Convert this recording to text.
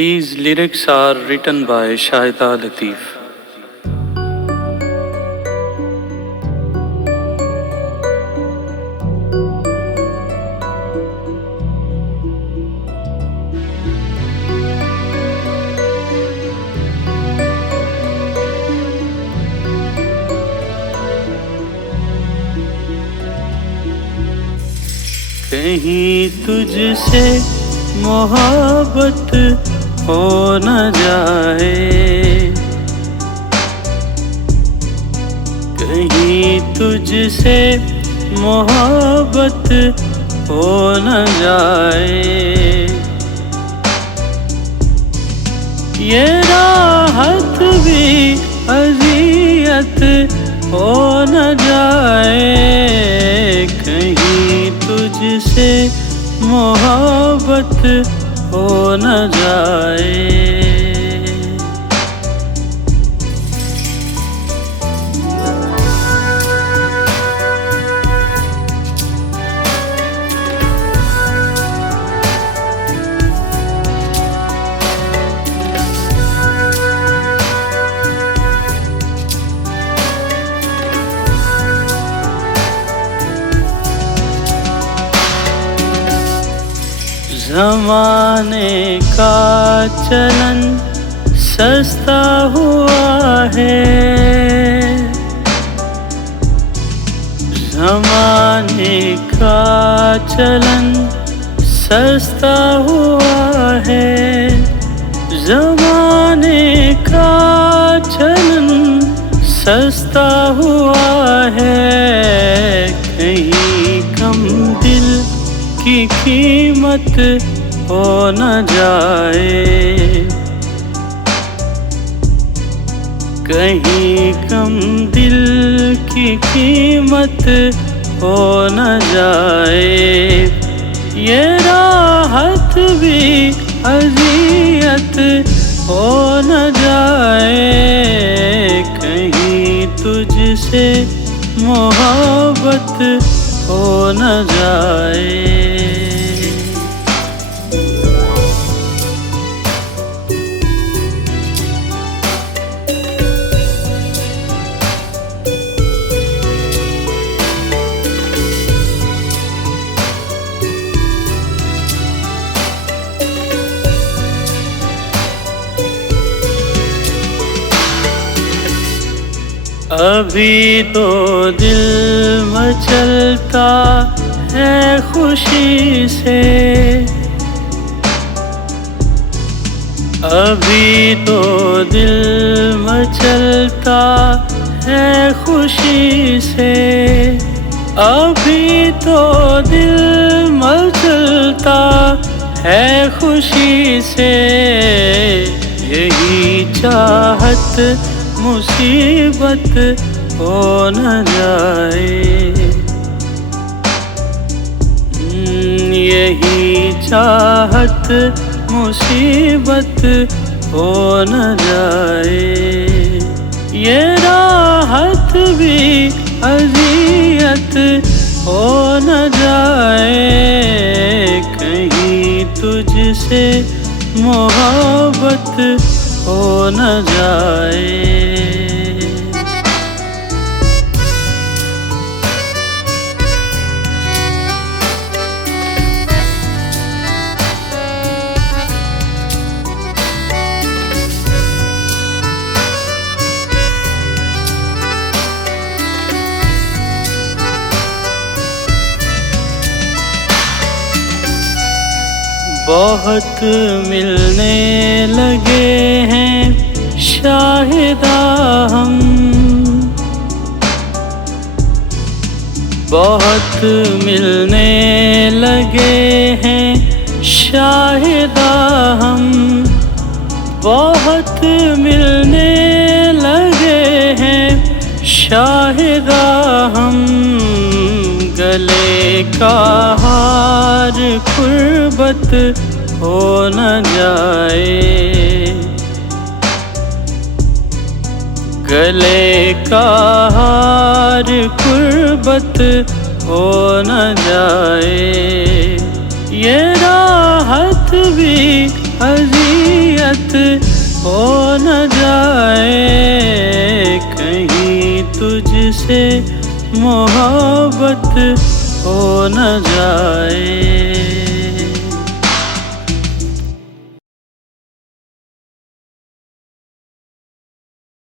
These lyrics are written by Shahida Latif. कहीं तुझसे मोहब्बत हो न जाए, कहीं तुझसे मोहब्बत हो न जाए, ये राहत भी अज़ियत हो न जाए, कहीं तुझसे मोहब्बत हो न जाए। ज़माने का चलन सस्ता हुआ है, ज़माने का चलन सस्ता हुआ है, ज़माने का चलन सस्ता हुआ है, कहीं कम दिल की कीमत हो न जाए, कहीं कम दिल की कीमत हो न जाए, ये राहत भी अज़ियत हो न जाए, कहीं तुझसे मोहब्बत हो न जाए। अभी तो दिल मचलता है खुशी से, अभी तो दिल मचलता है खुशी से, अभी तो दिल मचलता है खुशी से, यही चाहत मुसीबत हो न जाए, यही चाहत मुसीबत हो न जाए, ये राहत भी अज़ियत हो न जाए, कहीं तुझसे मोहब्बत हो न जाए। बहुत मिलने लगे हैं शाहिदा हम, बहुत मिलने लगे हैं शाहिदा हम, बहुत मिलने लगे हैं शाहिदा हम, गले का हार कुर्बत हो न जाए, गले का हार कुर्बत हो न जाए, ये राहत भी अज़ियत मिन्नत हो न जाए, कहीं तुझसे मोहब्बत हो न जाए।